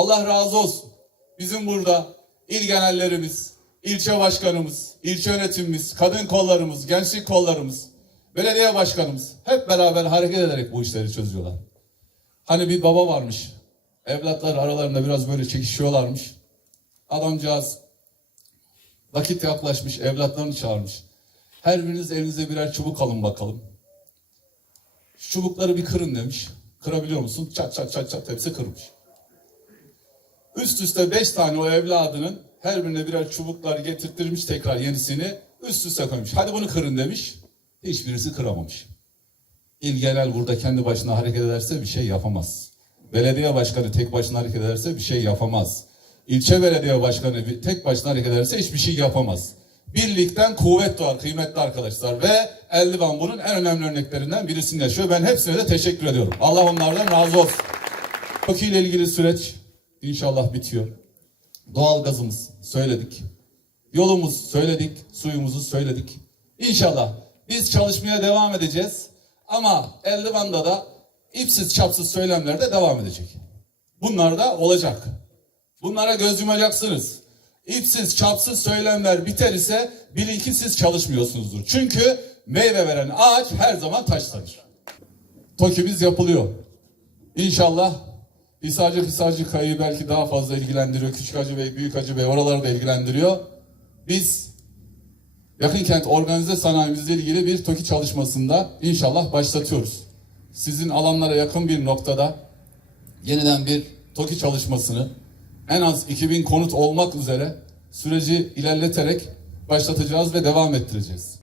Allah razı olsun. Bizim burada il genellerimiz, ilçe başkanımız, ilçe yönetimimiz, kadın kollarımız, gençlik kollarımız, belediye başkanımız hep beraber hareket ederek bu işleri çözüyorlar. Hani bir baba varmış. Evlatlar aralarında biraz böyle çekişiyorlarmış. Adamcağız vakit yaklaşmış, evlatlarını çağırmış. Her biriniz elinize birer çubuk alın bakalım. Şu çubukları bir kırın demiş. Kırabiliyor musun? Çat çat çat çat hepsi kırmış. Üst üste beş tane o evladının her birine birer çubuklar getirttirmiş tekrar yenisini üst üste koymuş. Hadi bunu kırın demiş. Hiçbirisi kıramamış. İl genel burada kendi başına hareket ederse bir şey yapamaz. Belediye başkanı tek başına hareket ederse bir şey yapamaz. İlçe belediye başkanı tek başına hareket ederse hiçbir şey yapamaz. Birlikten kuvvet doğar kıymetli arkadaşlar ve Eldivan bunun en önemli örneklerinden birisini yaşıyor. Ben hepsine de teşekkür ediyorum. Allah onlardan razı olsun. TOKİ ile ilgili süreç inşallah bitiyor. Doğalgazımız söyledik. Yolumuz söyledik, suyumuzu söyledik. İnşallah biz çalışmaya devam edeceğiz. Ama Eldivan'da da ipsiz çapsız söylemler de devam edecek. Bunlar da olacak. Bunlara göz yumacaksınız. İpsiz çapsız söylemler biter ise bilin ki siz çalışmıyorsunuzdur. Çünkü meyve veren ağaç her zaman taşlanır. TOKİ'miz yapılıyor. İnşallah Hisarcık Hisarcık Kaya'yı belki daha fazla ilgilendiriyor. Küçük Hacı Bey, Büyük Hacı Bey oraları da ilgilendiriyor. Biz yakın kent organize sanayimizle ilgili bir TOKİ çalışmasında inşallah başlatıyoruz. Sizin alanlara yakın bir noktada yeniden bir TOKİ çalışmasını en az 2000 konut olmak üzere süreci ilerleterek başlatacağız ve devam ettireceğiz.